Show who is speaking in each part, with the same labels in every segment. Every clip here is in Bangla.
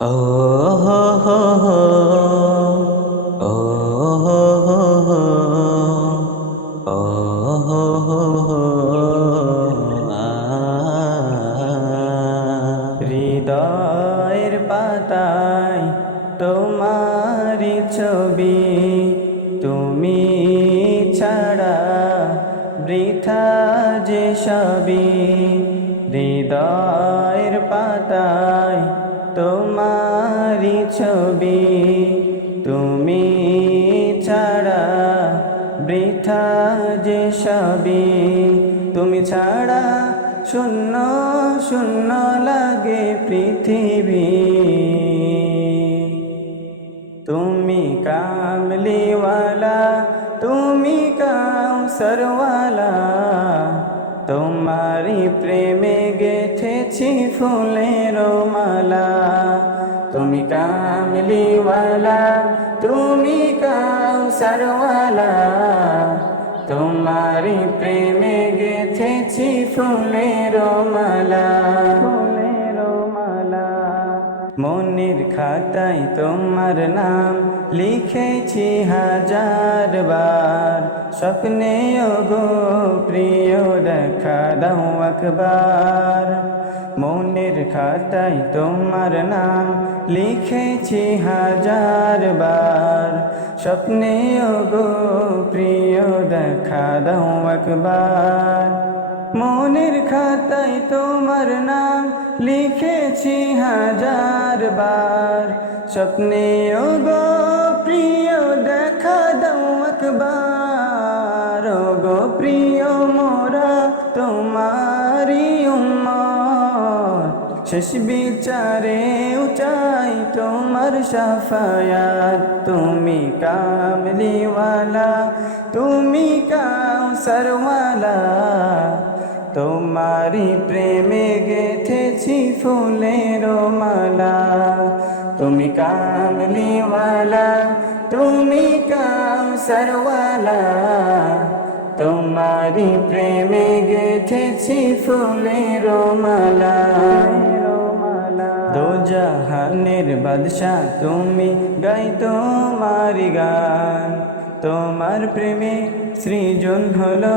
Speaker 1: ও হো হো হৃদয়ের পাতায় তোমারি ছবি তুমি ছাড়া বৃথা যে সবই হৃদয়ের পাতায় তোমারি ছবি, তুমি ছাড়া বৃথা যে সবই। তুমি ছাড়া শূন্য শূন্য লাগে পৃথিবী। তুমি কামলিওয়ালা, তুমি কাউসরওয়ালা। তোমারি প্রেমে গেথেছি ফুলের মালা। তুমি কামলিওয়ালা তুমি কাউসরওয়ালা। তোমারি প্রেমে গেছেছি ফুলের মালা। মনের খাতায় তোমার নাম লিখেছি হাজার বার। স্বপ্নে গো প্রিয় দেখা দাও আকবার মনের খাতায় তোমার নাম লিখেছি হাজার বার। স্বপ্নে গো প্রিয় দেখা দাও একবার। মনের খাতায় তোমার নাম লিখেছি হাজার বার। স্বপ্নে গো প্রিয়, দেখা দাও একবার। গো প্রিয় মোরা তোমারি শেষ বিচারে উচাই তোমার সাফায়াত। তুমি কামলিওয়ালা, তুমি কাউসরওয়ালা। তোমারি প্রেমে গেথেছি ফুলের মালা। তুমি কামলিওয়ালা, তুমি কাউসরওয়ালা তোমারি প্রেমে গেথেছি ফুলের মালা। দো জাহানের বাদশাহ, তুমি গাই তোমারি গান। তোমার প্রেমে সৃজন হলো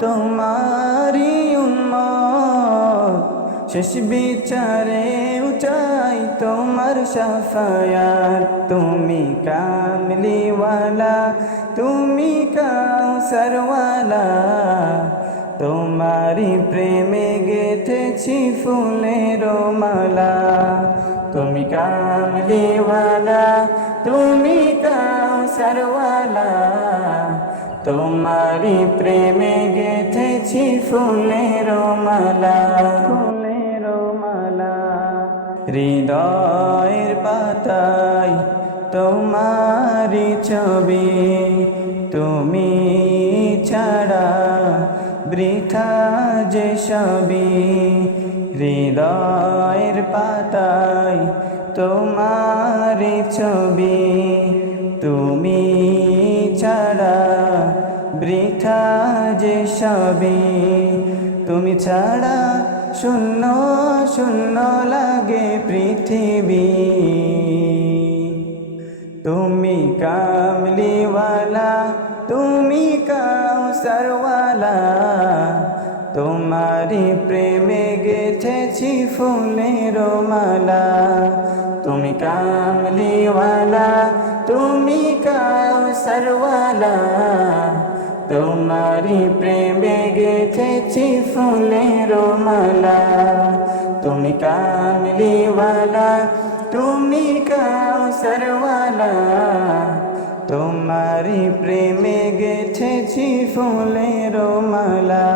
Speaker 1: তোমারি উম্মত, শেষ বিচারে উচাই তোমার সাফায়াত। তুমি কামলিওয়ালা, তুমি কাউসরওয়ালা। তোমারি প্রেমে গেথেছি ফুলের মালা। তুমি কামলিওয়ালা, তুমি কাউসরওয়ালা। তোমারি প্রেমে গেথেছি ফুলের মালা। ফুলের মালা। হৃদয়ের পাতায় তোমারি ছবি। তুমি ছাড়া বৃথা যে সবই। হৃদয়ের পাতায় তোমারি ছবি। তুমি যে সবই তুমি ছাড়া শূন্য শূন্য লাগে পৃথিবী। তুমি কামলিওয়ালা, তুমি কাউসরওয়ালা তোমারি প্রেমে গেথেছি ফুলের মালা। তুমি কামলিওয়ালা, তুমি কাউসরওয়ালা তোমারি প্রেমে গেছেছি ফুলের মালা। তুমি কামলিওয়ালা তুমি কাউসারওয়ালা তোমারি প্রেমে গেছেছি ফুলের মালা।